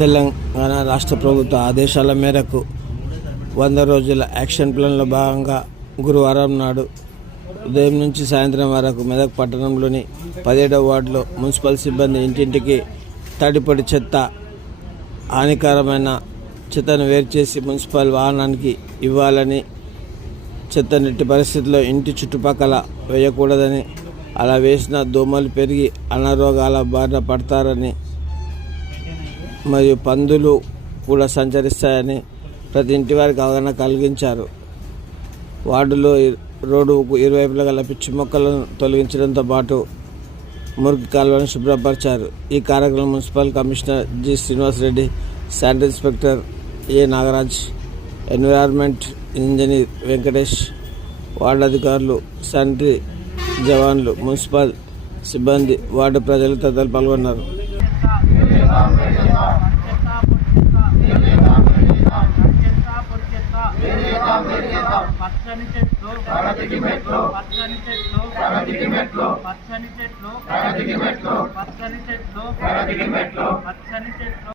తెలంగాణ రాష్ట్ర ప్రభుత్వ ఆదేశాల మేరకు 100 రోజుల యాక్షన్ ప్లాన్లో భాగంగా గురువారం నాడు ఉదయం నుంచి సాయంత్రం వరకు మెదక్ పట్టణంలోని 17వ వార్డులో మున్సిపల్ సిబ్బంది ఇంటింటికి తడిపొడి చెత్త, హానికరమైన చెత్తను వేరు చేసి మున్సిపల్ వాహనానికి ఇవ్వాలని, చెత్త నెట్టి పరిస్థితుల్లో ఇంటి చుట్టుపక్కల వేయకూడదని, అలా వేసిన దోమలు పెరిగి అనారోగ్యాల బారిన పడతారని మరియు పందులు కూడా సంచరిస్తాయని ప్రతి ఇంటి వారికి అవగాహన కలిగించారు. వార్డులో రోడ్డుకు ఇరువైపులా గల పిచ్చి మొక్కలను తొలగించడంతో పాటు మురికి కాలువలను శుభ్రపరిచారు. ఈ కార్యక్రమం municipal commissioner G. Srinivasa Reddy, sanitary inspector A. Nagaraj, environment engineer Venkatesh, ward అధికారులు, శానిటరీ జవాన్లు, మున్సిపల్ సిబ్బంది, వార్డు ప్రజలు తదితరులు పాల్గొన్నారు. పచ్చని చెట్లు ప్రగతికి మెట్లు, పచ్చని చెట్లు ప్రగతికి మెట్లు, పచ్చని చెట్లు ప్రగతికి మెట్లు, పచ్చని చెట్లు ప్రగతికి మెట్లు, పచ్చని చెట్లు.